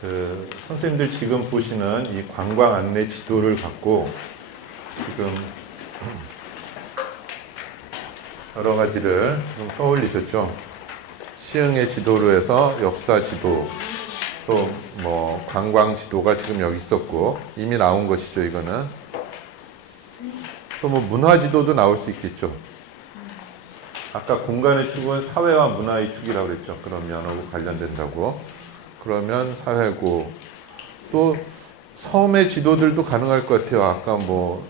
선생님들 지금 보시는 이 관광 안내 지도를 갖고 지금 여러 가지를 지금 떠올리셨죠? 시흥의 지도로 해서 역사 지도, 또 뭐 관광 지도가 지금 여기 있었고 이미 나온 것이죠, 이거는. 또 뭐 문화 지도도 나올 수 있겠죠. 아까 공간의 축은 사회와 문화의 축이라고 그랬죠. 그런 면하고 관련된다고. 그러면 사회고, 또 섬의 지도들도 가능할 것 같아요. 아까 뭐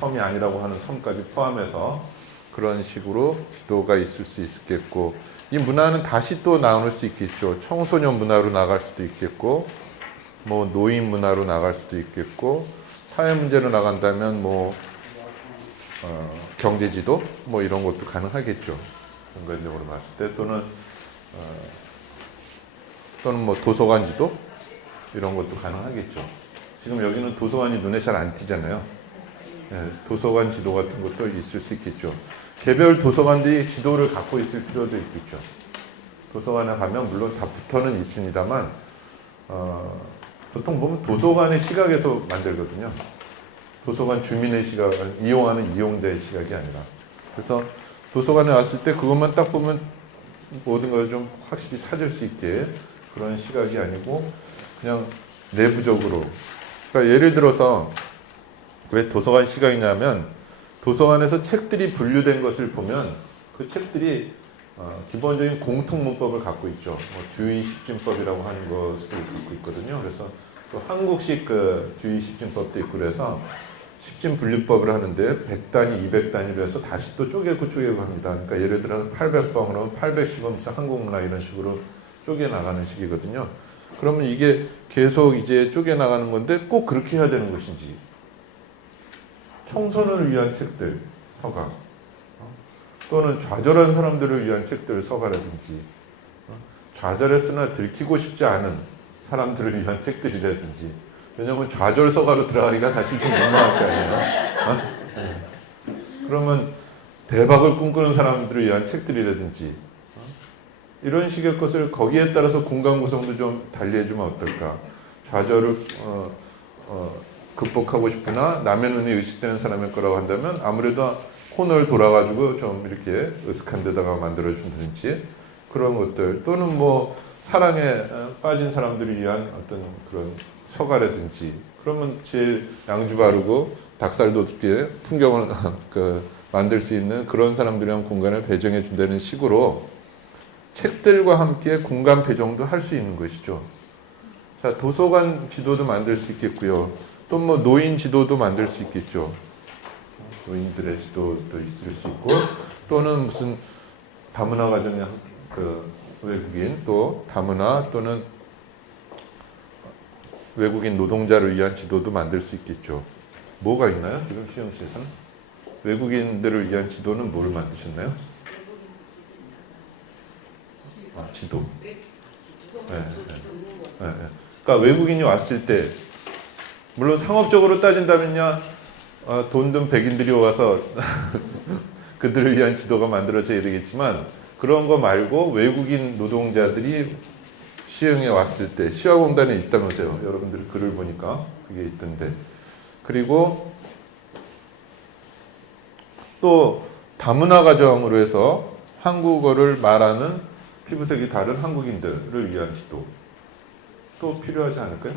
섬이 아니라고 하는 섬까지 포함해서 그런 식으로 지도가 있을 수 있겠고, 이 문화는 다시 또 나눌 수 있겠죠. 청소년 문화로 나갈 수도 있겠고, 뭐 노인 문화로 나갈 수도 있겠고, 사회 문제로 나간다면 뭐 경제지도 뭐 이런 것도 가능하겠죠. 근본적으로 봤을 때, 또는 뭐 도서관 지도 이런 것도 가능하겠죠. 지금 여기는 도서관이 눈에 잘 안 띄잖아요. 네, 도서관 지도 같은 것도 있을 수 있겠죠. 개별 도서관들이 지도를 갖고 있을 필요도 있겠죠. 도서관에 가면 물론 다 붙어는 있습니다만 보통 보면 도서관의 시각에서 만들거든요. 도서관 주민의 시각, 이용하는 이용자의 시각이 아니라. 그래서 도서관에 왔을 때 그것만 딱 보면 모든 걸 좀 확실히 찾을 수 있게, 그런 시각이 아니고 그냥 내부적으로. 그러니까 예를 들어서 왜 도서관 시각이냐면, 도서관에서 책들이 분류된 것을 보면 그 책들이 기본적인 공통문법을 갖고 있죠. 뭐 주의 십진법이라고 하는 것을 갖고 있거든요. 그래서 또 한국식 주의 십진법도 있고, 그래서 십진 분류법을 하는데 100단위, 200단위로 해서 다시 또 쪼개고 합니다. 그러니까 예를 들어 800번으로 810번 무슨 한국문화 이런 식으로 쪼개나가는 식이거든요. 그러면 이게 계속 이제 쪼개나가는 건데 꼭 그렇게 해야 되는 것인지, 청소년을 위한 책들, 서가, 또는 좌절한 사람들을 위한 책들, 서가라든지, 좌절했으나 들키고 싶지 않은 사람들을 위한 책들이라든지. 왜냐하면 좌절 서가로 들어가기가 사실 좀 민망할 거 아니에요. 네. 그러면 대박을 꿈꾸는 사람들을 위한 책들이라든지, 이런 식의 것을 거기에 따라서 공간 구성도 좀 달리해주면 어떨까. 좌절을 극복하고 싶으나 남의 눈이 의식되는 사람일 거라고 한다면 아무래도 코너를 돌아가지고 좀 이렇게 으슥한 데다가 만들어준다든지, 그런 것들. 또는 뭐 사랑에 빠진 사람들을 위한 어떤 그런 서가라든지. 그러면 제일 양주 바르고 닭살 돋게 풍경을 만들 수 있는 그런 사람들이랑 공간을 배정해 준다는 식으로 책들과 함께 공간 배정도 할 수 있는 것이죠. 자, 도서관 지도도 만들 수 있겠고요. 또 뭐 노인 지도도 만들 수 있겠죠. 노인들의 지도도 있을 수 있고, 또는 무슨 다문화 가정의 외국인, 또 다문화 또는 외국인 노동자를 위한 지도도 만들 수 있겠죠. 뭐가 있나요? 지금 시험시에서는 외국인들을 위한 지도는 뭐를 만드셨나요? 지도. 네, 네. 네. 그러니까 외국인이 왔을 때, 물론 상업적으로 따진다면요, 돈 든 백인들이 와서 그들을 위한 지도가 만들어져야 되겠지만, 그런 거 말고 외국인 노동자들이 시흥에 왔을 때, 시화공단에 있다면서요. 여러분들 글을 보니까 그게 있던데. 그리고 또 다문화 가정으로 해서 한국어를 말하는 피부색이 다른 한국인들을 위한 지도 또 필요하지 않을까요?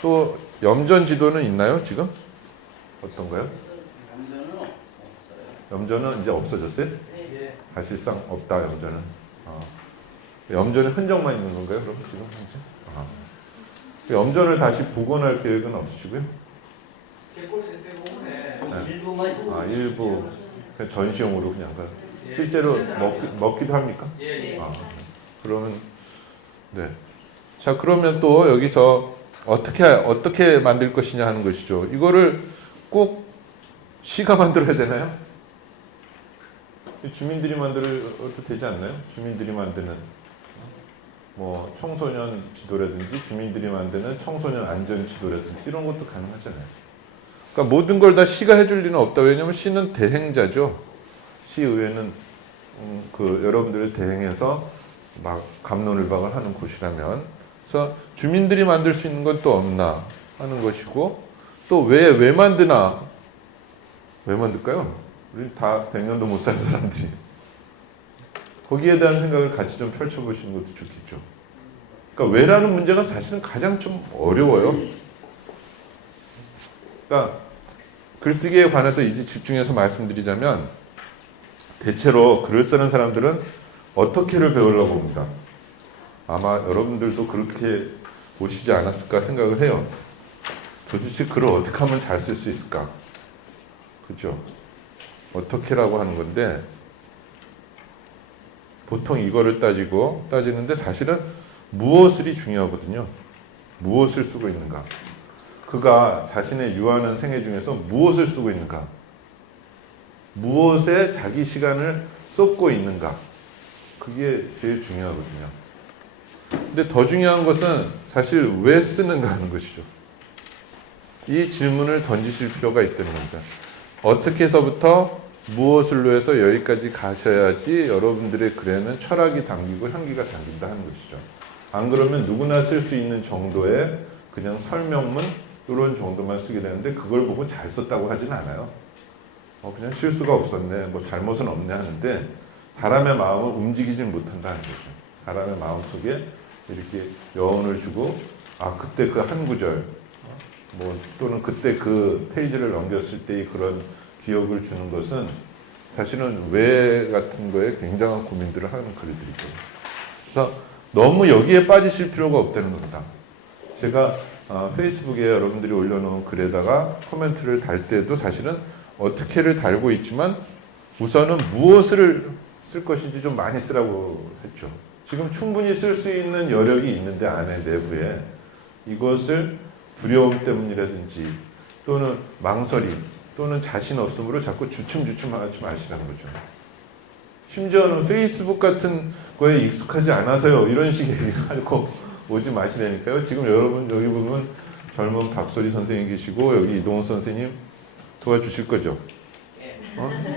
또 염전 지도는 있나요, 지금? 어떤가요? 염전은 이제 없어졌어요? 사실상 없다, 염전은. 염전의 흔적만 있는 건가요, 그럼 지금 현재? 염전을 다시 복원할 계획은 없으시고요? 네. 일부 전시용으로 그냥 가요. 실제로 먹기도 합니까? 그러면 네. 자, 그러면 또 여기서 어떻게 만들 것이냐 하는 것이죠. 이거를 꼭 시가 만들어야 되나요? 주민들이 만들어도 되지 않나요? 주민들이 만드는 뭐 청소년 지도라든지, 주민들이 만드는 청소년 안전 지도라든지, 이런 것도 가능하잖아요. 그러니까 모든 걸 다 시가 해줄 리는 없다. 왜냐하면 시는 대행자죠. 시의회는 여러분들을 대행해서 막 갑론을박을 하는 곳이라면, 그래서 주민들이 만들 수 있는 건 또 없나 하는 것이고, 또 왜 만드나? 왜 만들까요? 우리 다 100년도 못 사는 사람들이. 거기에 대한 생각을 같이 좀 펼쳐보시는 것도 좋겠죠. 그러니까 왜라는 문제가 사실은 가장 좀 어려워요. 그러니까 글쓰기에 관해서 이제 집중해서 말씀드리자면, 대체로 글을 쓰는 사람들은 어떻게를 배우려고 봅니다. 아마 여러분들도 그렇게 보시지 않았을까 생각을 해요. 도대체 글을 어떻게 하면 잘 쓸 수 있을까? 그죠? 어떻게라고 하는 건데, 보통 이거를 따지는데 사실은 무엇을이 중요하거든요. 무엇을 쓰고 있는가? 그가 자신의 유하는 생애 중에서 무엇을 쓰고 있는가? 무엇에 자기 시간을 쏟고 있는가? 그게 제일 중요하거든요. 근데 더 중요한 것은 사실 왜 쓰는가 하는 것이죠. 이 질문을 던지실 필요가 있다는 겁니다. 어떻게 해서부터 무엇을로 해서 여기까지 가셔야지 여러분들의 글에는 철학이 담기고 향기가 담긴다 하는 것이죠. 안 그러면 누구나 쓸 수 있는 정도의 그냥 설명문 이런 정도만 쓰게 되는데, 그걸 보고 잘 썼다고 하진 않아요. 그냥 실수가 없었네, 뭐 잘못은 없네 하는데, 사람의 마음을 움직이지 못한다는 거죠. 사람의 마음속에 이렇게 여운을 주고, 그때 그 한 구절, 또는 그때 그 페이지를 넘겼을 때의 그런 기억을 주는 것은 사실은 왜 같은 거에 굉장한 고민들을 하는 글들이죠. 그래서 너무 여기에 빠지실 필요가 없다는 겁니다. 제가 페이스북에 여러분들이 올려놓은 글에다가 코멘트를 달 때도 사실은 어떻게를 달고 있지만, 우선은 무엇을 쓸 것인지 좀 많이 쓰라고 했죠. 지금 충분히 쓸 수 있는 여력이 있는데, 안에 내부에 이것을 두려움 때문이라든지 또는 망설임 또는 자신 없음으로 자꾸 주춤주춤하지 마시라는 거죠. 심지어는 페이스북 같은 거에 익숙하지 않아서요, 이런 식의 얘기하고 오지 마시라니까요. 지금 여러분 여기 보면 젊은 박소리 선생님 계시고, 여기 이동훈 선생님 도와주실 거죠.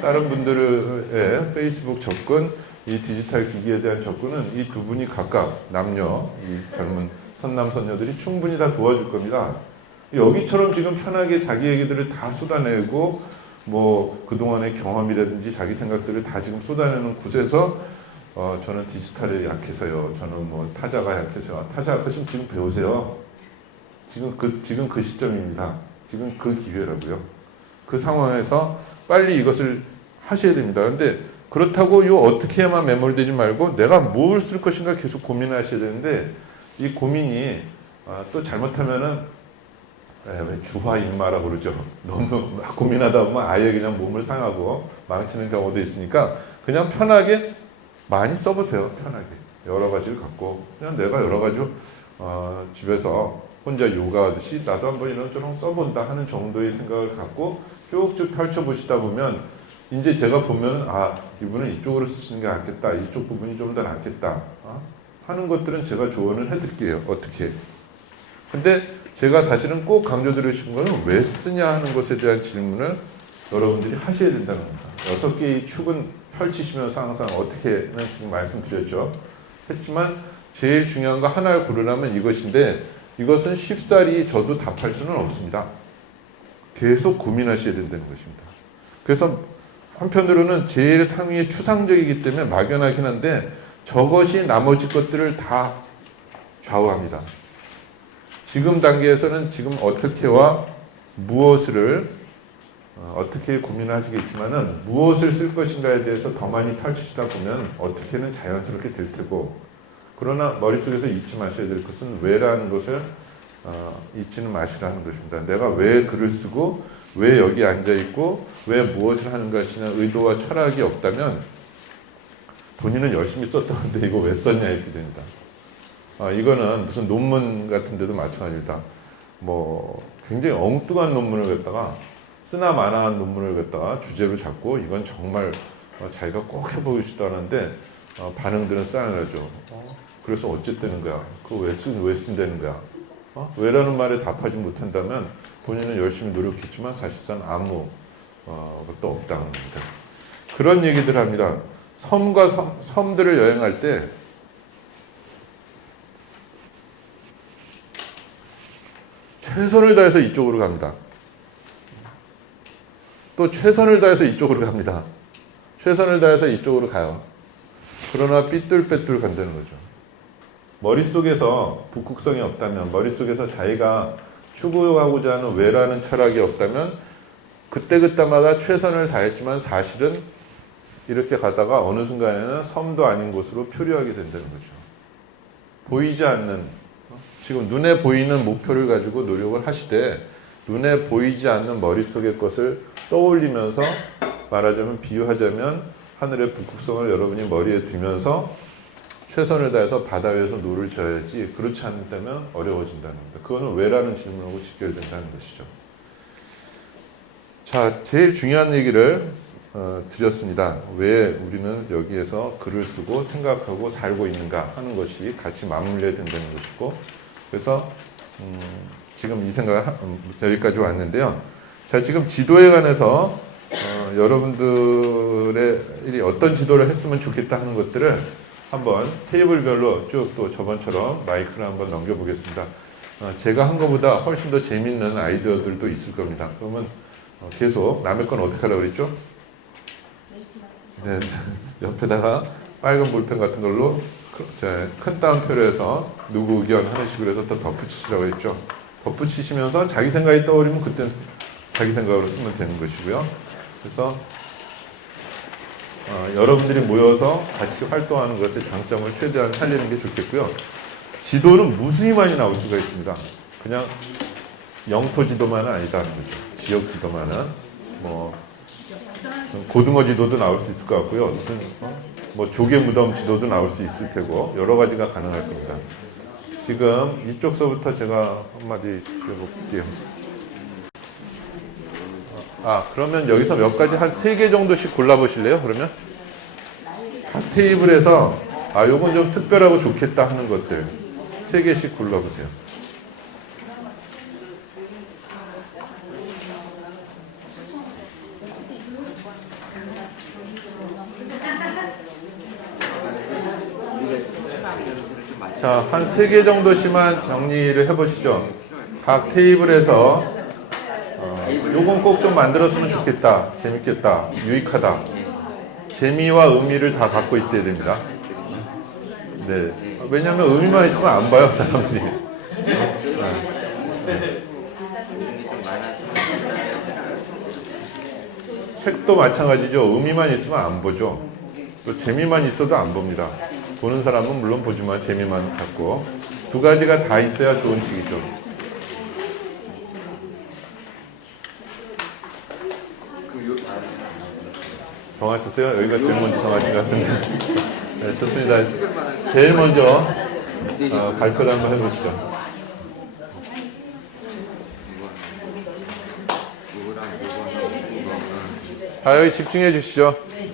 다른 분들의 페이스북 접근, 이 디지털 기기에 대한 접근은 이 두 분이 각각 남녀, 이 젊은 선남 선녀들이 충분히 다 도와줄 겁니다. 여기처럼 지금 편하게 자기 얘기들을 다 쏟아내고, 뭐 그동안의 경험이라든지 자기 생각들을 다 지금 쏟아내는 곳에서 저는 디지털에 약해서요, 저는 뭐 타자가 약해서요. 타자 약하시면 지금 배우세요. 지금 그 시점입니다. 지금 그 기회라고요. 그 상황에서 빨리 이것을 하셔야 됩니다. 근데 그렇다고 요 어떻게 해야만 매몰되지 말고 내가 뭘 쓸 것인가 계속 고민하셔야 되는데, 이 고민이 또 잘못하면은 왜 주화인마라고 그러죠. 너무 고민하다 보면 아예 그냥 몸을 상하고 망치는 경우도 있으니까, 그냥 편하게 많이 써보세요. 편하게 여러 가지를 갖고, 그냥 내가 여러 가지 집에서 혼자 요가하듯이 나도 한번 이런저런 써본다 하는 정도의 생각을 갖고 쭉쭉 펼쳐보시다 보면, 이제 제가 보면 이분은 이쪽으로 쓰시는 게 낫겠다, 이쪽 부분이 좀 더 낫겠다 하는 것들은 제가 조언을 해드릴게요. 어떻게. 근데 제가 사실은 꼭 강조드리고 싶은 거는 왜 쓰냐 하는 것에 대한 질문을 여러분들이 하셔야 된다는 겁니다. 6개의 축은 펼치시면서 항상 어떻게는 지금 말씀드렸죠. 했지만 제일 중요한 거 하나를 고르라면 이것인데, 이것은 쉽사리 저도 답할 수는 없습니다. 계속 고민하셔야 된다는 것입니다. 그래서 한편으로는 제일 상위의 추상적이기 때문에 막연하긴 한데, 저것이 나머지 것들을 다 좌우합니다. 지금 단계에서는 지금 어떻게와 무엇을 어떻게 고민을 하시겠지만은, 무엇을 쓸 것인가에 대해서 더 많이 펼치시다 보면 어떻게는 자연스럽게 될 테고, 그러나 머릿속에서 잊지 마셔야 될 것은 왜라는 것을 잊지는 마시라는 것입니다. 내가 왜 글을 쓰고 왜 여기 앉아있고 왜 무엇을 하는 것이냐 의도와 철학이 없다면, 본인은 열심히 썼다는데 이거 왜 썼냐 이렇게 됩니다. 이거는 무슨 논문 같은 데도 마찬가지입니다. 뭐 굉장히 엉뚱한 논문을 갖다가, 쓰나 마나한 논문을 갖다가 주제로 잡고 이건 정말 자기가 꼭 해보시도 하는데 반응들은 싸늘하죠. 그래서 어쨌다는 거야? 그거 왜 쓴다는 거야? 왜라는 말에 답하지 못한다면 본인은 열심히 노력했지만 사실상 아무 것도 없다는 겁니다. 그런 얘기들 합니다. 섬과 섬들을 여행할 때 최선을 다해서 이쪽으로 갑니다. 또 최선을 다해서 이쪽으로 갑니다. 최선을 다해서 이쪽으로 가요. 그러나 삐뚤빼뚤 간다는 거죠. 머릿속에서 북극성이 없다면, 머릿속에서 자기가 추구하고자 하는 외라는 철학이 없다면 그때그때마다 최선을 다했지만 사실은 이렇게 가다가 어느 순간에는 섬도 아닌 곳으로 표류하게 된다는 거죠. 보이지 않는, 지금 눈에 보이는 목표를 가지고 노력을 하시되 눈에 보이지 않는 머릿속의 것을 떠올리면서 말하자면 비유하자면 하늘의 북극성을 여러분이 머리에 두면서 최선을 다해서 바다 위에서 노를 져야지 그렇지 않다면 어려워진다는 겁니다. 그거는 왜라는 질문하고 직결된다는 것이죠. 자, 제일 중요한 얘기를 드렸습니다. 왜 우리는 여기에서 글을 쓰고 생각하고 살고 있는가 하는 것이 같이 맞물려야 된다는 것이고, 그래서 지금 이 생각 여기까지 왔는데요. 자, 지금 지도에 관해서 여러분들의 어떤 지도를 했으면 좋겠다 하는 것들을 한번 테이블별로 쭉 또 저번처럼 마이크를 한번 넘겨보겠습니다. 제가 한 것보다 훨씬 더 재밌는 아이디어들도 있을 겁니다. 그러면 계속 남의 건 어떻게 하려고 그랬죠? 네, 옆에다가 빨간 볼펜 같은 걸로 큰 따옴표로 해서 누구 의견 하는 식으로 해서 또 덧붙이시라고 했죠. 덧붙이시면서 자기 생각이 떠오르면 그때 자기 생각으로 쓰면 되는 것이고요. 그래서 여러분들이 모여서 같이 활동하는 것의 장점을 최대한 살리는 게 좋겠고요. 지도는 무수히 많이 나올 수가 있습니다. 그냥 영토 지도만은 아니다. 지역 지도만은 뭐 고등어 지도도 나올 수 있을 것 같고요. 무슨 뭐 조개 무덤 지도도 나올 수 있을 테고 여러 가지가 가능할 겁니다. 지금 이쪽서부터 제가 한마디 드려볼게요. 그러면 여기서 몇 가지 한 3개 정도씩 골라보실래요? 그러면 각 테이블에서 요건 좀 특별하고 좋겠다 하는 것들 3개씩 골라보세요. 자, 한 3개 정도씩만 정리를 해보시죠. 각 테이블에서 요건 꼭 좀 만들었으면 좋겠다, 재밌겠다, 유익하다. 재미와 의미를 다 갖고 있어야 됩니다. 네. 왜냐하면 의미만 있으면 안 봐요, 사람들이. 책도 마찬가지죠. 의미만 있으면 안 보죠. 또 재미만 있어도 안 봅니다. 보는 사람은 물론 보지만 재미만 갖고. 2가지가 다 있어야 좋은 책이죠. 정하셨어요? 여기가 제일 먼저 정하신 것 같습니다. 네, 좋습니다. 제일 먼저 발표를 한번 해보시죠. 자, 여기 집중해 주시죠. 네.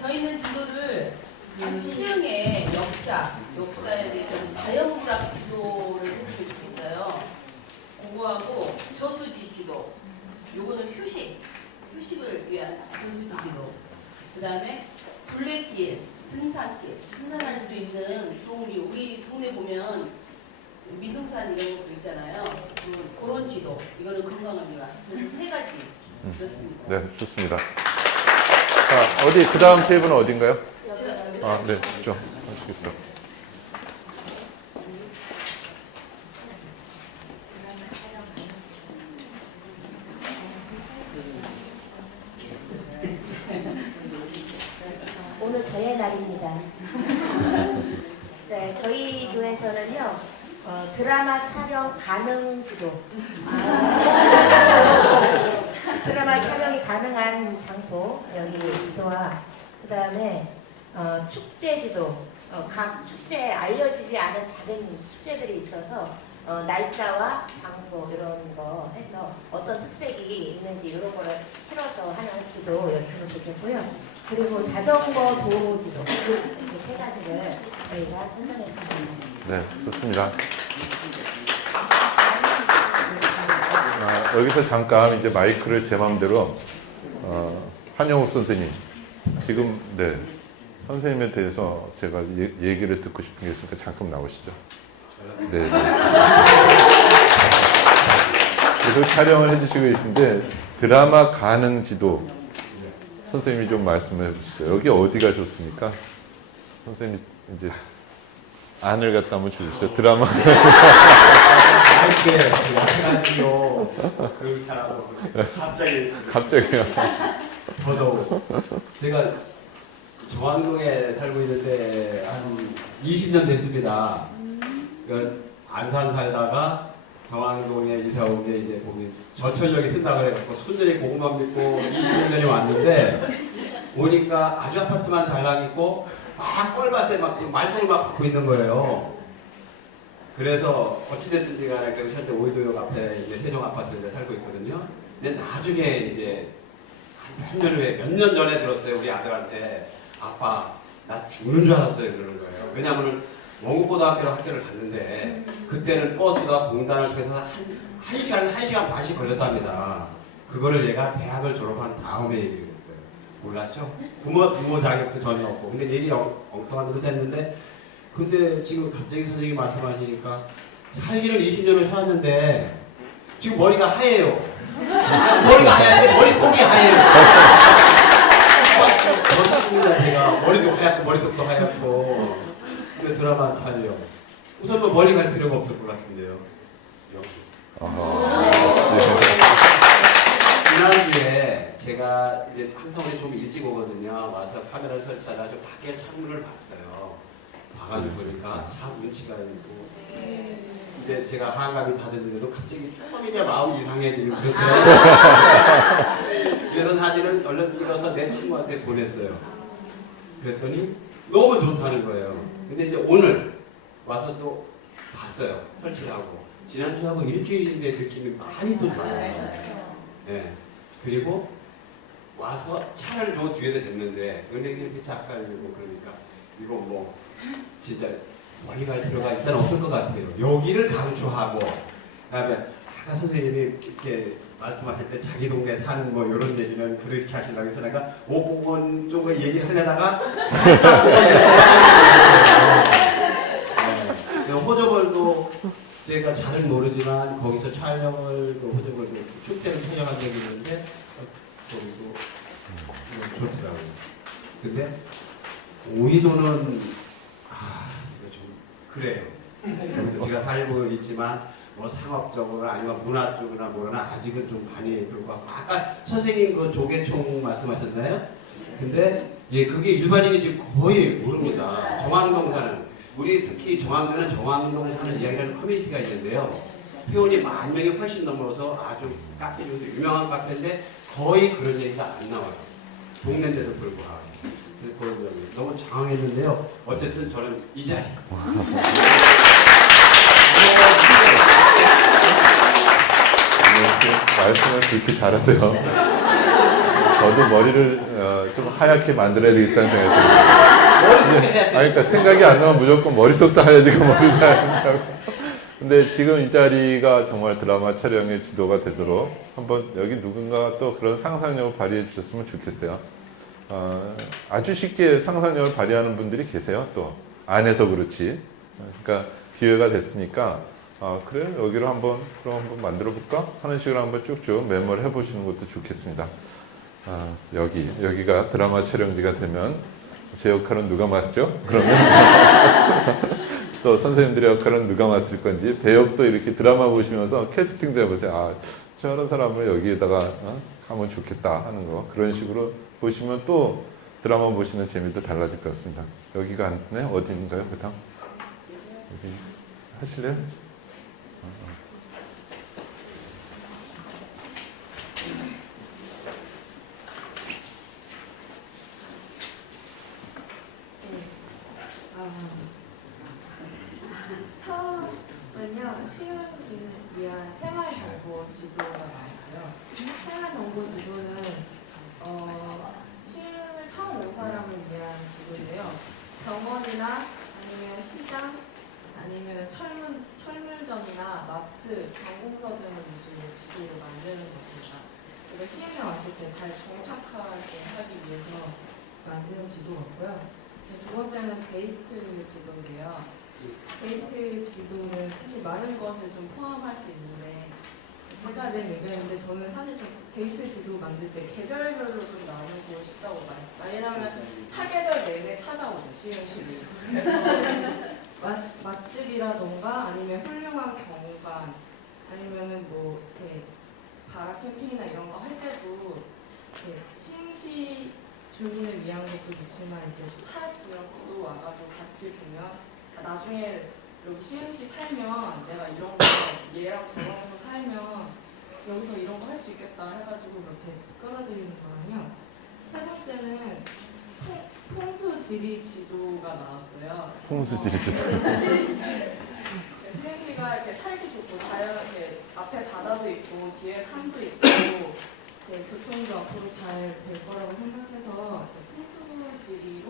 저희는 지도를 그 시흥의 역사에 대해서 자연물학 지도를 했으면 좋겠어요. 그거하고 저수지 지도. 요거는 휴식을 위한 저수지 지도. 그 다음에 둘레길, 등산길, 등산할 수 있는 우리 동네 보면 민둥산 이런 것도 있잖아요. 그런 지도. 이거는 건강을 위한. 그래서 3가지 그렇습니다. 네, 좋습니다. 자, 어디 그 다음 테이블은 어딘가요? 네, 좀 하시겠다. 오늘 저의 날입니다. 네, 저희 조에서는요, 드라마 촬영 가능 지도. 드라마 촬영이 가능한 장소, 여기 지도와, 그 다음에 축제 지도. 각 축제에 알려지지 않은 작은 축제들이 있어서 날짜와 장소 이런 거 해서 어떤 특색이 있는지 이런 거를 실어서 하는 지도였으면 좋겠고요. 그리고 자전거 도로 지도 이 3가지를 저희가 선정했습니다. 네, 좋습니다. 여기서 잠깐 이제 마이크를 제 마음대로 한영욱 선생님 지금 네 선생님에 대해서 제가 얘기를 듣고 싶은 게 있으니까 잠깐 나오시죠. 네. 계속 촬영을 해주시고 계신데 드라마 가능 지도 선생님이 좀 말씀해 주시죠. 여기 어디가 좋습니까? 선생님이 이제 안을 갖다 한번 주시죠. 드라마. 이렇게 약간요 그 차라고 갑자기요. 저도 제가 정안동에 살고 있는데 한 20년 됐습니다. 그 안산 살다가 정안동에 이사 온 게 이제 거기 저철역에 쓴다 그래갖고 순전히 그것만 믿고 20년 전에 왔는데 오니까 아주 아파트만 달랑 있고 막 뻘밭에 막 말똥을 막 받고 있는 거예요. 그래서 어찌됐든지 간에 그래서 현재 오이도역 앞에 이제 세종 아파트에 살고 있거든요. 근데 나중에 이제 몇 년 전에 들었어요. 우리 아들한테 아빠 나 죽는 줄 알았어요 그러는 거예요. 왜냐하면 원국고등학교로 학교를 갔는데 그때는 버스가 공단을 통해서 한 시간 반씩 걸렸답니다. 그거를 얘가 대학을 졸업한 다음에 얘기를 했어요. 몰랐죠? 부모 자격도 전혀 없고. 근데 얘기 엉뚱한 데서 했는데 근데 지금 갑자기 선생님이 말씀하시니까 살기를 20년을 살았는데 지금 머리가 하얘요. 머리가 하얀데 머릿속이 하얘요. 그렇습니다. 제가 머리도 하얗고 머릿속도 하얗고 근데 드라마 촬영 우선 뭐 멀리 갈 필요가 없을 것 같은데요. 지난주에 제가 이제 항상 우리 좀 일찍 오거든요. 와서 카메라를 설치하다 좀 밖에 창문을 봤어요. 봐가지고 보니까 참 눈치가 있고 근데 제가 한감이 다 됐는데도 갑자기 조금이냐 마음이 이상해지는 그랬어요. 그래서 사진을 얼른 찍어서 내 친구한테 보냈어요. 그랬더니 너무 좋다는 거예요. 근데 이제 오늘 와서 또 봤어요. 설치를 하고 지난주하고 일주일인데 느낌이 많이 또 좋아요. 네. 그리고 와서 차를 저 뒤에다 댔는데 은행이 이렇게 작가이고 그러니까 이거 뭐 진짜 멀리 갈 필요가 일단 없을 것 같아요. 여기를 강조하고 그다음에 아까 선생님이 이렇게 말씀하실 때 자기 동네 사는 뭐 이런 얘기는 그렇게 하시려고 해서 내가 오공원 쪽을 얘기를 하려다가 네. 호저벌도 제가 잘은 모르지만 거기서 촬영을 그 호저벌 축제를 촬영한 적이 있는데 거기도 좋더라고요. 근데 오이도는 이거 좀 그래요. 여기도 제가 살고 있지만 뭐 상업적으로 아니면 문화 쪽이나 뭐나 아직은 좀 많이 불구하고 아까 선생님 그 조개총 말씀하셨나요? 근데 예 그게 일반인이 지금 거의 모릅니다. 정왕동 사는 우리 특히 정왕동은 정왕동 사는 이야기라는 커뮤니티가 있는데요. 회원이 10,000명이 훨씬 넘어서 아주 카페 중에서 유명한 카페인데 거의 그런 얘기가 안 나와요. 동네인데도 불구하고. 너무 장황했는데요. 어쨌든 저는 이 자리. 말씀을 그렇게 잘하세요. 저도 머리를 좀 하얗게 만들어야 되겠다는 생각이 들어요. 그러니까 생각이 안 나면 무조건 머릿속도 하얘지고 머리가 하얗다고. 근데 지금 이 자리가 정말 드라마 촬영의 지도가 되도록 한번 여기 누군가 또 그런 상상력을 발휘해 주셨으면 좋겠어요. 아주 쉽게 상상력을 발휘하는 분들이 계세요. 또 안에서 그렇지. 그러니까 기회가 됐으니까 그래 여기로 한번 그럼 한번 만들어 볼까 하는 식으로 한번 쭉쭉 메모를 해보시는 것도 좋겠습니다. 여기가 드라마 촬영지가 되면 제 역할은 누가 맡죠? 그러면 또 선생님들의 역할은 누가 맡을 건지 배역도 이렇게 드라마 보시면서 캐스팅도 해보세요. 저런 사람을 여기에다가 하면 좋겠다 하는 거 그런 식으로 보시면 또 드라마 보시는 재미도 달라질 것 같습니다. 여기가 네 어디인가요? 그다음 여기 하실래요? 처음은요 시흥인을 위한 생활정보 지도가 나왔어요. 생활정보 지도는 시흥을 처음 온 사람을 위한 지도인데요. 병원이나 아니면 시장 아니면 철물점이나 마트, 관공서 등을 위주로 지도를 만드는 것입니다. 그래서 시흥에 왔을 때 잘 정착하게 하기 위해서 만든 지도였고요. 두 번째는 데이트 지도인데요. 데이트 지도는 사실 많은 것을 좀 포함할 수 있는데 제가 낸 의견인데 저는 사실 좀 데이트 지도 만들 때 계절별로 좀 나누고 싶다고 말했어요. 왜냐하면 사계절 내내 찾아오죠, 시흥시를. 맛집이라던가 아니면 훌륭한 경관 아니면은 뭐 이렇게 바라 캠핑이나 이런 거 할 때도 이렇게 시흥시 주민을 위한 것도 좋지만 이렇게 타 지역도 와가지고 같이 보면 나중에 여기 시흥시 살면 내가 이런 거 얘랑 결혼해서 살면 여기서 이런 거 할 수 있겠다 해가지고 이렇게 끌어들이는 거랑요. 세 번째는 풍수지리 지도가 나왔어요. 풍수지리 지도. 시흥시가 이렇게 살기 좋고 자연 이렇게 앞에 바다도 있고 뒤에 산도 있고 이렇게 교통도 앞으로 잘 될 거라고 생각해서 풍수지리로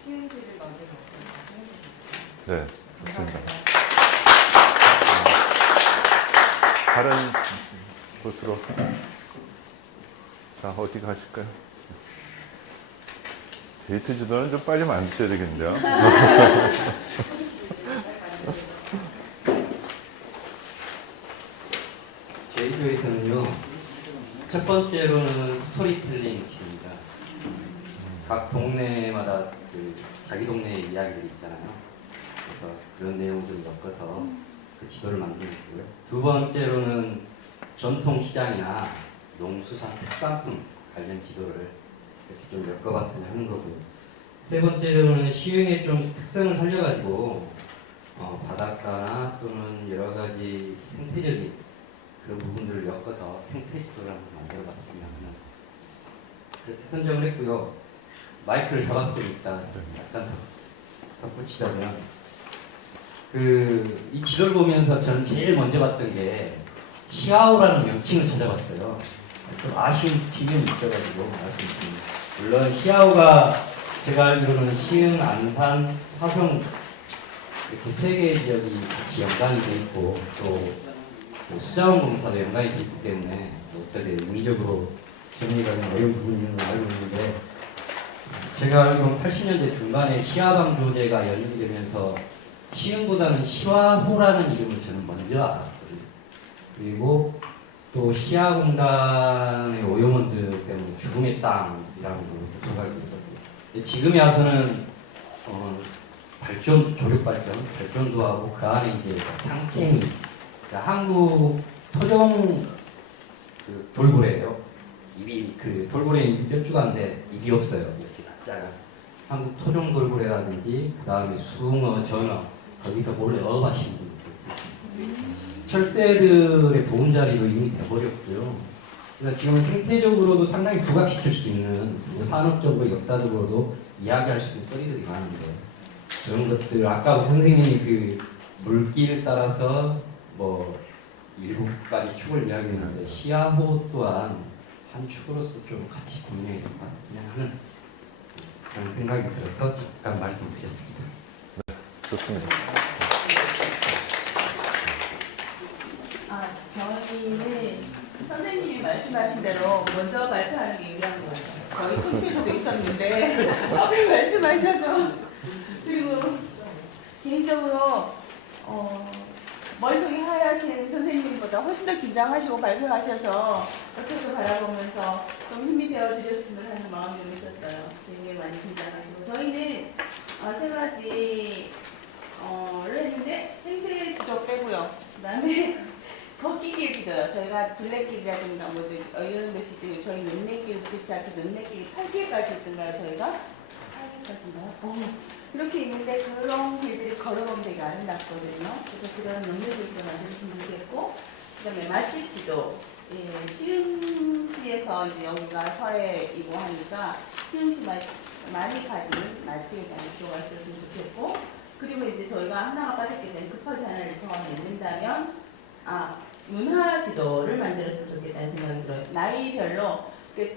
시흥시를 만들어 볼까 생각했습니다. 네, 좋습니다. 다른 곳으로. 자, 어디 가실까요? 데이트 지도는 좀 빨리 만드셔야 되겠는데요. 저희 교회에서는요, 첫 번째로는 스토리텔링입니다. 각 동네마다 그 자기 동네의 이야기들이 있잖아요. 그래서 그런 내용을 좀 엮어서 그 지도를 만들고 있고요. 두 번째로는 전통시장이나 농수산 특산품 관련 지도를 그래서 좀 엮어봤으면 하는 거고요. 세 번째로는 시흥의 좀 특성을 살려가지고 바닷가나 또는 여러 가지 생태적인 그런 부분들을 엮어서 생태 지도를 한번 만들어봤으면 하는 그렇게 선정을 했고요. 마이크를 잡았으니까 약간 덧붙이자면 이 지도를 보면서 저는 제일 먼저 봤던 게 시아오라는 명칭을 찾아봤어요. 좀 아쉬운 기면이 있어가지고 말씀드립니다. 물론 시아오가 제가 알기로는 시흥, 안산, 화성 이렇게 세 개의 지역이 같이 연관이 돼 있고 또 수자원 공사도 연관이 돼 있기 때문에 어떻게 의미적으로 정리가 좀 어려운 부분이 있는 걸 알고 있는데 제가 알기로는 80년대 중반에 시아방조제가 연입이 되면서 시흥보다는 시화호라는 이름을 저는 먼저 알았거든요. 그리고 또 시아공단의 오염원들 때문에 죽음의 땅이라고 생각이 있었고 지금에 와서는 발전도 하고 그 안에 이제 상탱이 한국 토종 돌고래예요. 입이 돌고래는 입이 뾰족한데 입이 없어요. 이렇게 작아. 한국 토종 돌고래라든지 그 다음에 숭어, 전어 거기서 몰래 어업하시는 분들. 철새들의 보금자리도 이미 돼버렸고요. 그래서 지금 생태적으로도 상당히 부각시킬 수 있는 그리고 산업적으로 역사적으로도 이야기할 수 있는 거리들이 많은데 그런 것들 아까 선생님이 물길 따라서 뭐 7가지 축을 이야기했는데 시야호 또한 한 축으로서 좀 같이 공유해서 봤으면 하는 그런 생각이 들어서 잠깐 말씀드렸습니다. 좋습니다. 저희는 선생님이 말씀하신 대로 먼저 발표하는 게 유리한 것 같아요. 저희 손편도 있었는데 앞에 말씀하셔서 그리고 개인적으로 머릿속이 하얗신 선생님보다 훨씬 더 긴장하시고 발표하셔서 옆에서 바라보면서 좀 힘이 되어드렸으면 하는 마음이 좀 있었어요. 굉장히 많이 긴장하시고 저희는 세 가지를 했는데 생태 지도 빼고요. 그 다음에 걷기길 지도요. 저희가 블랙길이라든가 뭐 이런 것이 저희 눈내길부터 시작해서 눈내길 8길까지 있던가요, 저희가? 4길까지인가요? 그렇게 있는데 그런 길들이 걸어보면 되게 아름답거든요. 그래서 그런 눈내길도 만들어주시면 좋겠고, 그 다음에 맛집 지도. 예, 시흥시에서 이제 여기가 서해이고 하니까 시흥시 많이 가는 맛집에 대한 지도가 있었으면 좋겠고, 그리고 이제 저희가 하나가 빠졌기 때문에 급하게 하나를 더 낸다면, 문화 지도를 만들었으면 좋겠다는 생각이 들어요. 나이별로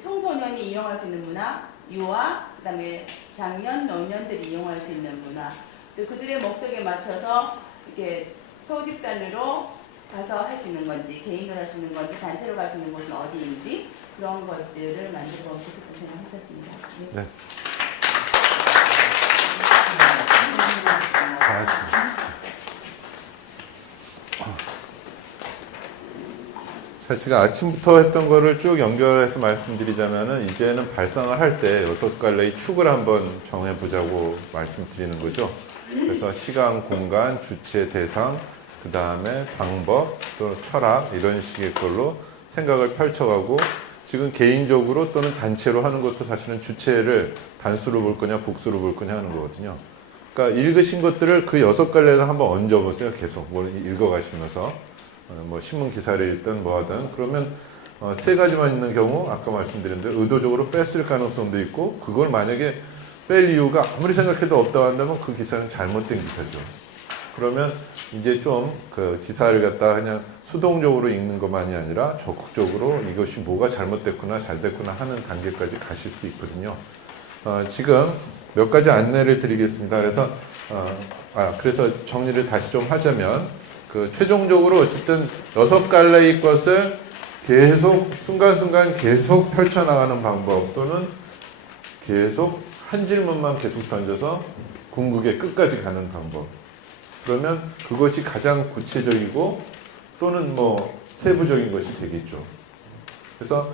청소년이 이용할 수 있는 문화, 유아, 그 다음에 장년, 노년들이 이용할 수 있는 문화, 그들의 목적에 맞춰서 이렇게 소집단으로 가서 할 수 있는 건지, 개인으로 할 수 있는 건지, 단체로 갈 수 있는 곳은 어디인지 그런 것들을 만들고 싶다는 생각을 했었습니다. 네. 네. 다 했습니다. 자, 제가 아침부터 했던 거를 쭉 연결해서 말씀드리자면은 이제는 발상을 할 때 6갈래의 축을 한번 정해보자고 말씀드리는 거죠. 그래서 시간, 공간, 주체, 대상, 그 다음에 방법, 또 철학 이런 식의 걸로 생각을 펼쳐가고 지금 개인적으로 또는 단체로 하는 것도 사실은 주체를 단수로 볼 거냐 복수로 볼 거냐 하는 거거든요. 그러니까 읽으신 것들을 그 6갈래를 한번 얹어보세요. 계속 뭘 읽어가시면서 뭐 신문 기사를 읽든 뭐 하든 그러면 3가지만 있는 경우 아까 말씀드렸는데 의도적으로 뺐을 가능성도 있고 그걸 만약에 뺄 이유가 아무리 생각해도 없다고 한다면 그 기사는 잘못된 기사죠. 그러면 이제 좀 그 기사를 갖다 그냥 수동적으로 읽는 것만이 아니라 적극적으로 이것이 뭐가 잘못됐구나 잘 됐구나 하는 단계까지 가실 수 있거든요. 지금 몇 가지 안내를 드리겠습니다. 그래서 그래서 정리를 다시 좀 하자면 그 최종적으로 어쨌든 6갈래의 것을 계속 순간순간 계속 펼쳐나가는 방법 또는 계속 한 질문만 계속 던져서 궁극의 끝까지 가는 방법. 그러면 그것이 가장 구체적이고 또는 뭐 세부적인 것이 되겠죠. 그래서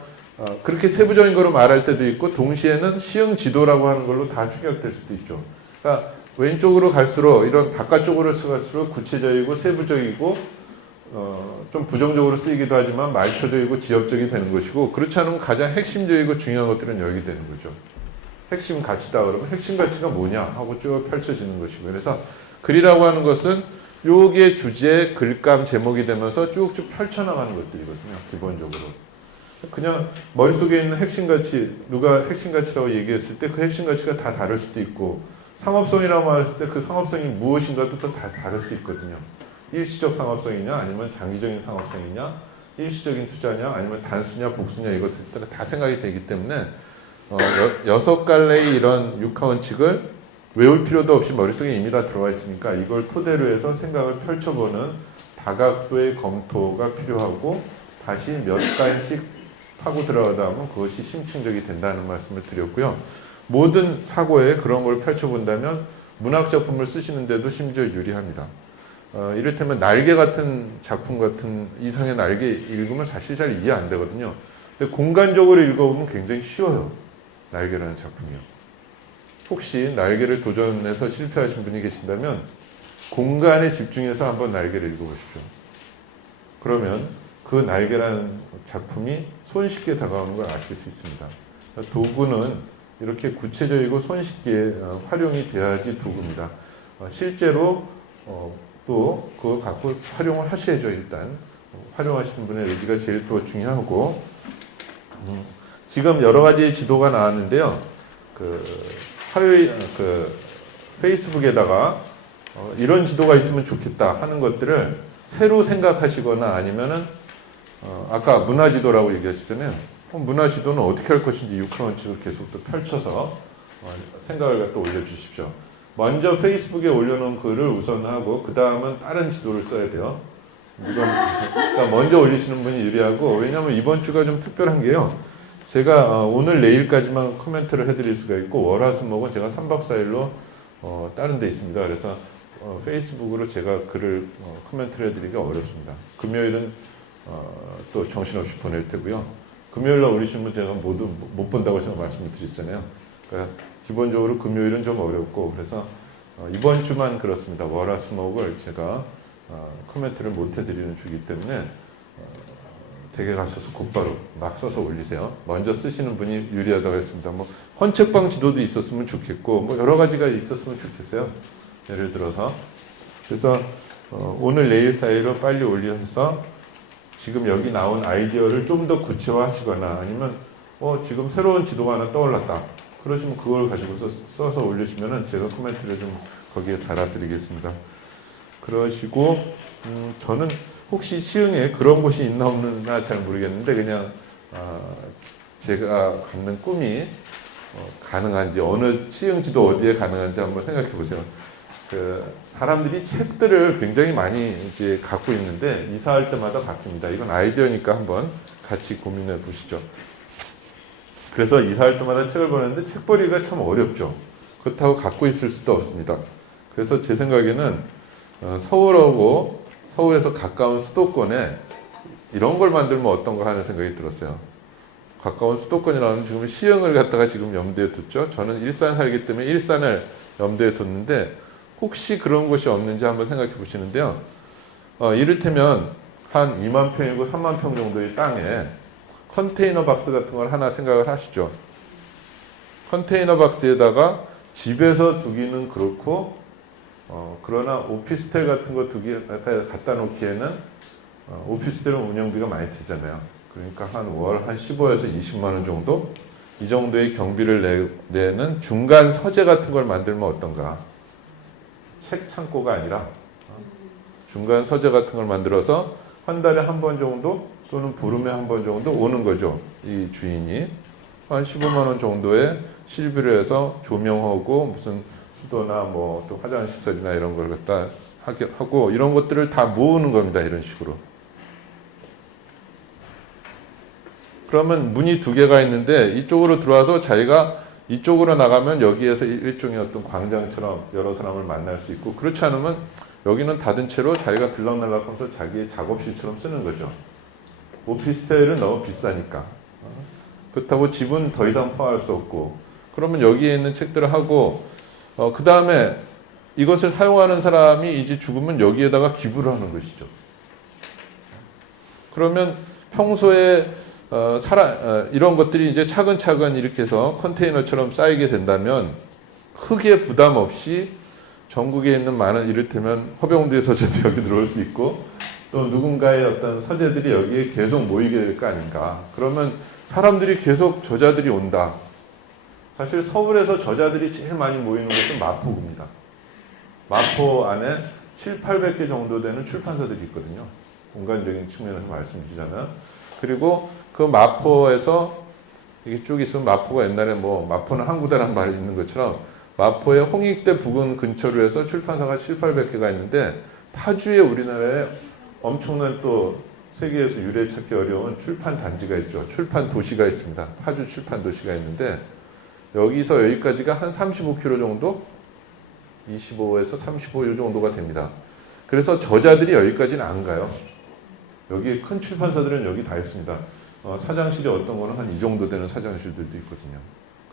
그렇게 세부적인 거로 말할 때도 있고 동시에는 시흥 지도라고 하는 걸로 다 축약될 수도 있죠. 그러니까 왼쪽으로 갈수록 이런 바깥쪽으로 갈수록 구체적이고 세부적이고 좀 부정적으로 쓰이기도 하지만 말초적이고 지엽적이 되는 것이고 그렇지 않으면 가장 핵심적이고 중요한 것들은 여기 되는 거죠. 핵심 가치다 그러면 핵심 가치가 뭐냐 하고 쭉 펼쳐지는 것이고 그래서 글이라고 하는 것은 요게 주제, 글감, 제목이 되면서 쭉쭉 펼쳐나가는 것들이거든요. 기본적으로. 그냥 머릿속에 있는 핵심 가치, 누가 핵심 가치라고 얘기했을 때 그 핵심 가치가 다 다를 수도 있고 상업성이라고 말했을 때 그 상업성이 무엇인가도 또 다 다를 수 있거든요. 일시적 상업성이냐 아니면 장기적인 상업성이냐 일시적인 투자냐 아니면 단수냐 복수냐 이것들 다 생각이 되기 때문에 6갈래의 이런 육하원칙을 외울 필요도 없이 머릿속에 이미 다 들어와 있으니까 이걸 토대로 해서 생각을 펼쳐보는 다각도의 검토가 필요하고 다시 몇 간씩 파고 들어가다 보면 그것이 심층적이 된다는 말씀을 드렸고요. 모든 사고에 그런 걸 펼쳐본다면 문학작품을 쓰시는데도 심지어 유리합니다. 이를테면 날개 같은 작품 같은 이상의 날개 읽으면 사실 잘 이해 안 되거든요. 근데 공간적으로 읽어보면 굉장히 쉬워요. 날개라는 작품이요. 혹시 날개를 도전해서 실패하신 분이 계신다면 공간에 집중해서 한번 날개를 읽어보십시오. 그러면 그 날개라는 작품이 손쉽게 다가오는 걸 아실 수 있습니다. 도구는 이렇게 구체적이고 손쉽게 활용이 돼야지 도구입니다. 실제로 또 그걸 갖고 활용을 하셔야죠. 일단 활용하시는 분의 의지가 제일 또 중요하고 지금 여러 가지 지도가 나왔는데요. 페이스북에다가 이런 지도가 있으면 좋겠다 하는 것들을 새로 생각하시거나 아니면은 아까 문화지도라고 얘기하셨잖아요. 문화지도는 어떻게 할 것인지 6하원칙을 계속 또 펼쳐서 생각을 갖다 올려주십시오. 먼저 페이스북에 올려놓은 글을 우선 하고 그 다음은 다른 지도를 써야 돼요. 그러니까 먼저 올리시는 분이 유리하고 왜냐하면 이번 주가 좀 특별한 게요. 제가 오늘 내일까지만 코멘트를 해드릴 수가 있고 월화수목은 제가 3박 4일로 다른 데 있습니다. 그래서 페이스북으로 제가 글을 코멘트를 해드리기가 어렵습니다. 금요일은 또 정신없이 보낼 테고요. 금요일날 올리시는 분 제가 모두 못 본다고 제가 말씀을 드렸잖아요. 그러니까 기본적으로 금요일은 좀 어렵고 그래서 이번 주만 그렇습니다. 월화수목을 제가 코멘트를 못 해드리는 주기 때문에 댁에 가셔서 곧바로 막 써서 올리세요. 먼저 쓰시는 분이 유리하다고 했습니다. 뭐 헌책방 지도도 있었으면 좋겠고 뭐 여러 가지가 있었으면 좋겠어요. 예를 들어서 그래서 오늘 내일 사이로 빨리 올려서 지금 여기 나온 아이디어를 좀 더 구체화하시거나 아니면 지금 새로운 지도가 하나 떠올랐다. 그러시면 그걸 가지고 써서 올리시면은 제가 코멘트를 좀 거기에 달아드리겠습니다. 그러시고 저는 혹시 시흥에 그런 곳이 있나 없나 잘 모르겠는데 그냥 제가 갖는 꿈이 가능한지 어느 시흥지도 어디에 가능한지 한번 생각해 보세요. 사람들이 책들을 굉장히 많이 이제 갖고 있는데 이사할 때마다 바뀝니다. 이건 아이디어니까 한번 같이 고민해 보시죠. 그래서 이사할 때마다 책을 보는데 책 버리기가 참 어렵죠. 그렇다고 갖고 있을 수도 없습니다. 그래서 제 생각에는 서울하고 서울에서 가까운 수도권에 이런 걸 만들면 어떤가 하는 생각이 들었어요. 가까운 수도권이라는 지금 시흥을 갖다가 지금 염두에 뒀죠. 저는 일산 살기 때문에 일산을 염두에 뒀는데 혹시 그런 곳이 없는지 한번 생각해 보시는데요. 이를테면 한 2만 평이고 3만 평 정도의 땅에 컨테이너 박스 같은 걸 하나 생각을 하시죠. 컨테이너 박스에다가 집에서 두기는 그렇고 그러나 오피스텔 같은 거 갖다 놓기에는 오피스텔은 운영비가 많이 들잖아요. 그러니까 한 월 한 15에서 20만 원 정도 이 정도의 경비를 내는 중간 서재 같은 걸 만들면 어떤가. 책 창고가 아니라 중간 서재 같은 걸 만들어서 한 달에 한 번 정도 또는 보름에 한 번 정도 오는 거죠. 이 주인이 한 15만 원 정도의 실비를 해서 조명하고 무슨 수도나 뭐 또 화장실 시설이나 이런 걸 갖다 하고 이런 것들을 다 모으는 겁니다. 이런 식으로. 그러면 문이 두 개가 있는데 이쪽으로 들어와서 자기가 이쪽으로 나가면 여기에서 일종의 어떤 광장처럼 여러 사람을 만날 수 있고 그렇지 않으면 여기는 닫은 채로 자기가 들락날락하면서 자기의 작업실처럼 쓰는 거죠. 오피스텔은 너무 비싸니까. 그렇다고 집은 더 이상 포함할 수 없고 그러면 여기에 있는 책들을 하고 그 다음에 이것을 사용하는 사람이 이제 죽으면 여기에다가 기부를 하는 것이죠. 그러면 평소에 이런 것들이 이제 차근차근 이렇게 해서 컨테이너처럼 쌓이게 된다면 크게 부담 없이 전국에 있는 많은 이를테면 허병두의 서재도 여기 들어올 수 있고 또 누군가의 어떤 서재들이 여기에 계속 모이게 될 거 아닌가. 그러면 사람들이 계속 저자들이 온다. 사실 서울에서 저자들이 제일 많이 모이는 곳은 마포구입니다. 마포 안에 700~800개 정도 되는 출판사들이 있거든요. 공간적인 측면에서 말씀드리자면. 그리고 그 마포에서 이게 쭉 있으면 마포가 옛날에 뭐 마포는 항구다라는 말이 있는 것처럼 마포의 홍익대 부근 근처로 해서 출판사가 700~800개가 있는데 파주에 우리나라에 엄청난 또 세계에서 유례 찾기 어려운 출판 단지가 있죠. 출판 도시가 있습니다. 파주 출판 도시가 있는데 여기서 여기까지가 한 35km 정도? 25에서 35 정도가 됩니다. 그래서 저자들이 여기까지는 안 가요. 여기 큰 출판사들은 여기 다 있습니다. 사장실이 어떤 거는 한 이 정도 되는 사장실들도 있거든요.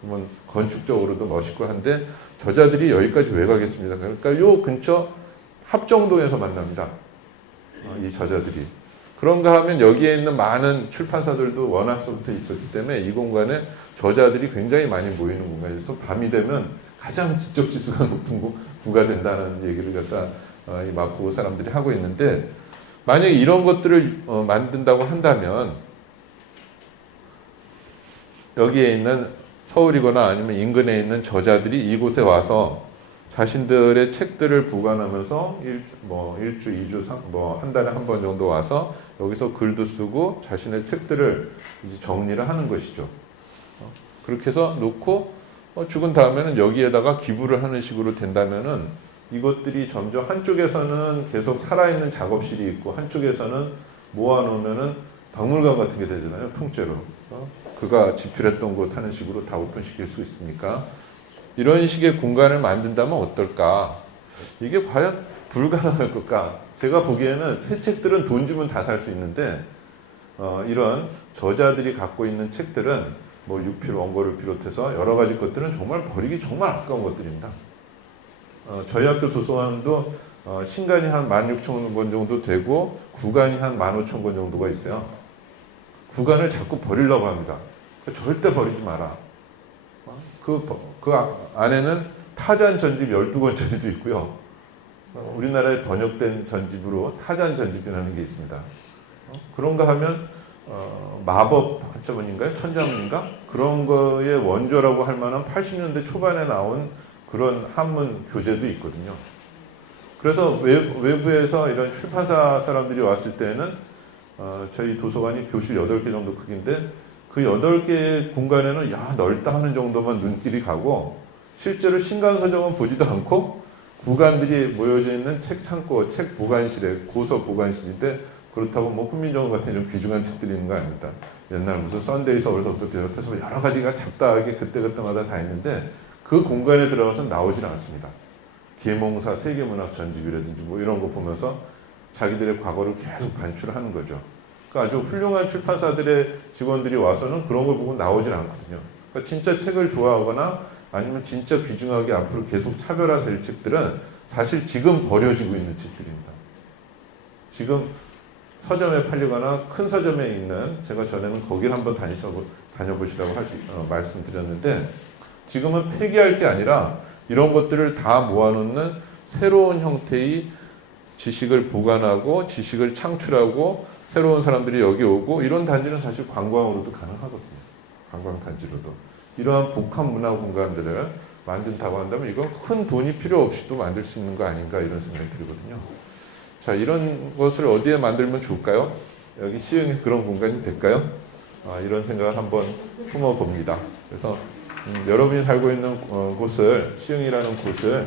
그러면 건축적으로도 멋있고 한데 저자들이 여기까지 왜 가겠습니다. 그러니까 요 근처 합정동에서 만납니다. 이 저자들이. 그런가 하면 여기에 있는 많은 출판사들도 워낙서부터 있었기 때문에 이 공간에 저자들이 굉장히 많이 모이는 공간에서 밤이 되면 가장 지적 지수가 높은 구가 된다는 얘기를 갖다 이 마포 사람들이 하고 있는데 만약에 이런 것들을 만든다고 한다면 여기에 있는 서울이거나 아니면 인근에 있는 저자들이 이곳에 와서 자신들의 책들을 보관하면서 일주, 2주, 한 달에 한 번 정도 와서 여기서 글도 쓰고 자신의 책들을 이제 정리를 하는 것이죠. 그렇게 해서 놓고 죽은 다음에는 여기에다가 기부를 하는 식으로 된다면은 이것들이 점점 한쪽에서는 계속 살아있는 작업실이 있고 한쪽에서는 모아놓으면은 박물관 같은 게 되잖아요. 통째로. 그가 집필했던 곳 하는 식으로 다 오픈시킬 수 있으니까 이런 식의 공간을 만든다면 어떨까? 이게 과연 불가능할 걸까? 제가 보기에는 새 책들은 돈 주면 다 살 수 있는데 이런 저자들이 갖고 있는 책들은 뭐 육필, 원고를 비롯해서 여러 가지 것들은 정말 버리기 정말 아까운 것들입니다. 저희 학교 도서관도 신간이 한 16,000권 정도 되고 구간이 한 15,000권 정도가 있어요. 구간을 자꾸 버리려고 합니다. 절대 버리지 마라. 그 안에는 타잔 전집 12권짜리도 있고요. 우리나라에 번역된 전집으로 타잔 전집이라는 게 있습니다. 그런가 하면 마법 한자문인가요? 천자문인가? 그런 거의 원조라고 할 만한 80년대 초반에 나온 그런 한문 교재도 있거든요. 그래서 외부에서 이런 출판사 사람들이 왔을 때는 저희 도서관이 교실 8개 정도 크기인데 그 8개의 공간에는 야 넓다 하는 정도만 눈길이 가고 실제로 신간서적은 보지도 않고 구간들이 모여져 있는 책 창고, 책 보관실에 고서 보관실인데 그렇다고 뭐 훈민정음 같은 이런 귀중한 책들이 있는 거 아닙니다. 옛날 무슨 썬데이 서울서부터 비롯해서 여러 가지가 잡다하게 그때그때마다 다 있는데 그 공간에 들어가서 나오질 않습니다. 계몽사 세계문학 전집이라든지 뭐 이런 거 보면서 자기들의 과거를 계속 반출하는 거죠. 그러니까 아주 훌륭한 출판사들의 직원들이 와서는 그런 걸 보고 나오질 않거든요. 그러니까 진짜 책을 좋아하거나 아니면 진짜 귀중하게 앞으로 계속 차별화될 책들은 사실 지금 버려지고 있는 책들입니다. 지금 서점에 팔리거나 큰 서점에 있는, 제가 전에는 거기를 한번 다녀보시라고 말씀드렸는데, 지금은 폐기할 게 아니라 이런 것들을 다 모아놓는 새로운 형태의 지식을 보관하고 지식을 창출하고 새로운 사람들이 여기 오고, 이런 단지는 사실 관광으로도 가능하거든요. 관광 단지로도. 이러한 복합 문화 공간들을 만든다고 한다면 이건 큰 돈이 필요 없이도 만들 수 있는 거 아닌가, 이런 생각이 들거든요. 자, 이런 것을 어디에 만들면 좋을까요? 여기 시흥에 그런 공간이 될까요? 이런 생각을 한번 품어봅니다. 그래서 여러분이 살고 있는 곳을, 시흥이라는 곳을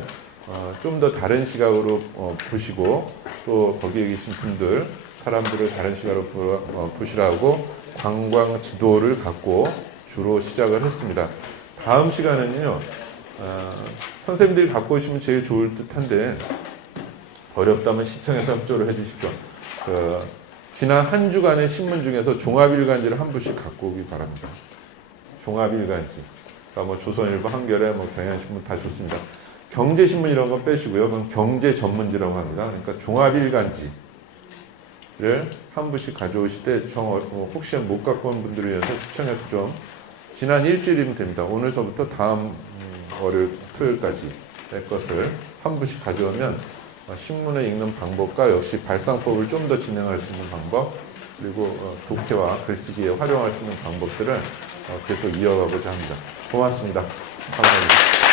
좀 더 다른 시각으로 보시고, 또 거기에 계신 분들, 사람들을 다른 시각으로 보시라고 관광 지도를 갖고 주로 시작을 했습니다. 다음 시간에는요, 선생님들이 갖고 오시면 제일 좋을 듯한데, 어렵다면 시청에서 협조를 해주십시오. 지난 한 주간의 신문 중에서 종합일간지를 한 부씩 갖고 오기 바랍니다. 종합일간지. 그러니까 뭐 조선일보, 한겨레, 뭐 경향신문 다 좋습니다. 경제신문 이런 건 빼시고요. 그건 경제 전문지라고 합니다. 그러니까 종합일간지를 한 부씩 가져오시되, 혹시 못 갖고 온 분들을 위해서 시청에서 좀 지난 일주일이면 됩니다. 오늘서부터 다음 월요일, 토요일까지 내 것을 한 부씩 가져오면 신문을 읽는 방법과 역시 발상법을 좀 더 진행할 수 있는 방법, 그리고 독해와 글쓰기에 활용할 수 있는 방법들을 계속 이어가고자 합니다. 고맙습니다. 감사합니다.